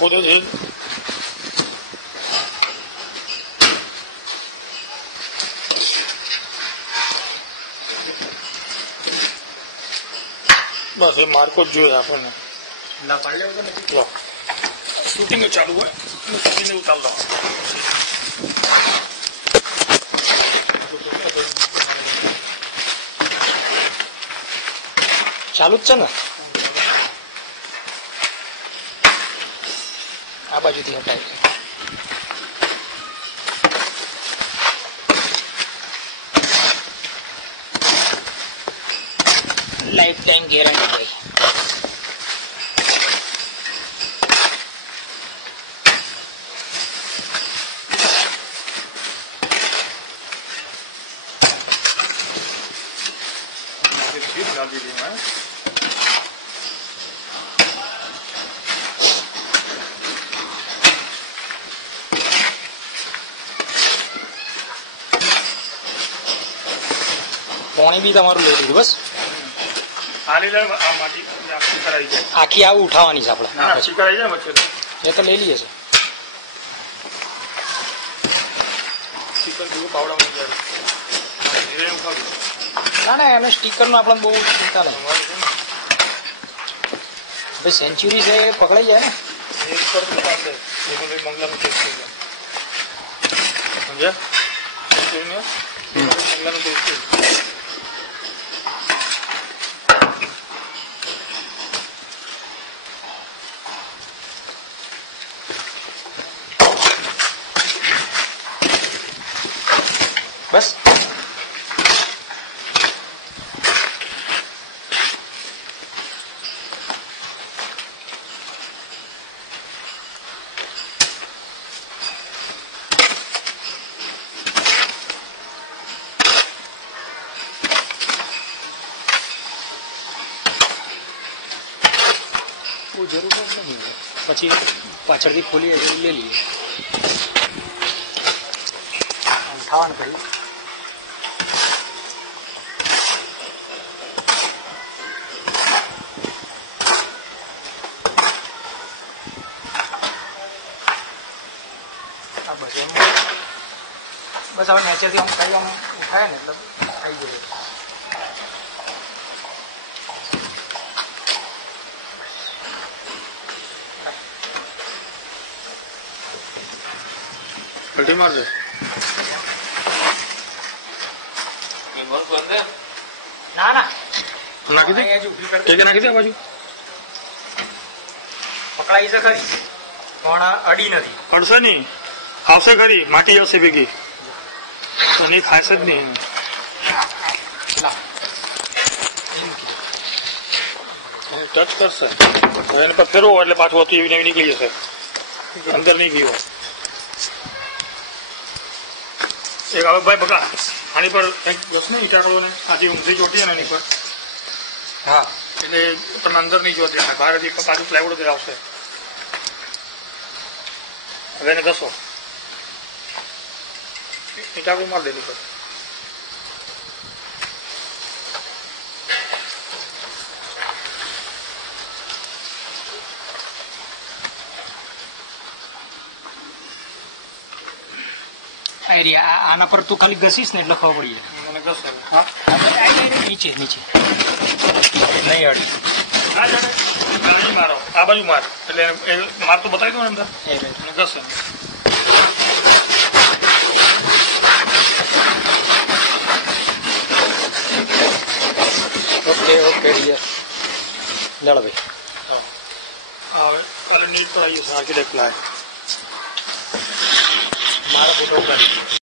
ખોદે છે बस ये मार्को जो है आपने ला पाड़ ले लो शूटिंग चालू है शूटिंग उतार लो चालू ज ने आ बाजू थी हटाई लाइफ टाइम गारंटी भाई पानी भी तमारू ले लीधुं बस आखी आव उठावानी छे आपणे ये तो ले लीए छे ना ना एने स्टीकर नो आपणे बहु चिंता नहीं भाई सेंचुरी से पकड़ाई जाए ना मंगला में समझा सेंचुरी में मंगला में बस वो जरूर नहीं है पची पाछळथी खोली ले लिए उठावन करी बस हम नेचर थी हम कहीं हम उठाए ने मतलब आई गए पलटी मार दे ना ना नाखी दे ठीक है नाखी दे बाजू पकड़ाई से खरी पण अड़ी नहीं अड़से नहीं आवशे खरी माटी आवशे भेगी तो नहीं खास ज नहीं टच करशे एने पर फेरवो એટલે પાછું હતું એવી નવી નીકળી જશે અંદર નહીં ગયો एक હવે ભાઈ બગા આની પર એક જસને ઈટાળો ને આજી ઊંધી ચોટી ને એની પર હા એટલે તમે અંદર નહીં જોવા દેતા બહારથી પાછું પ્લાયવુડ જ આવશે હવે એને ઘસો ઈટાળો માર દેલી પર आना पर तू खाली घसीस ने એટલે ખબર પડી જાય મને ઘસ હા નીચે નીચે નહીં અડી આ જાડે ગાડી મારો આ બાજુ માર એટલે માર તો બતાવી દો ને અંદર મને ઘસ ओके ओके डियर चलो भाई हाँ कल नीट तो आई आर्किटेक्ट लाए हमारा फोटो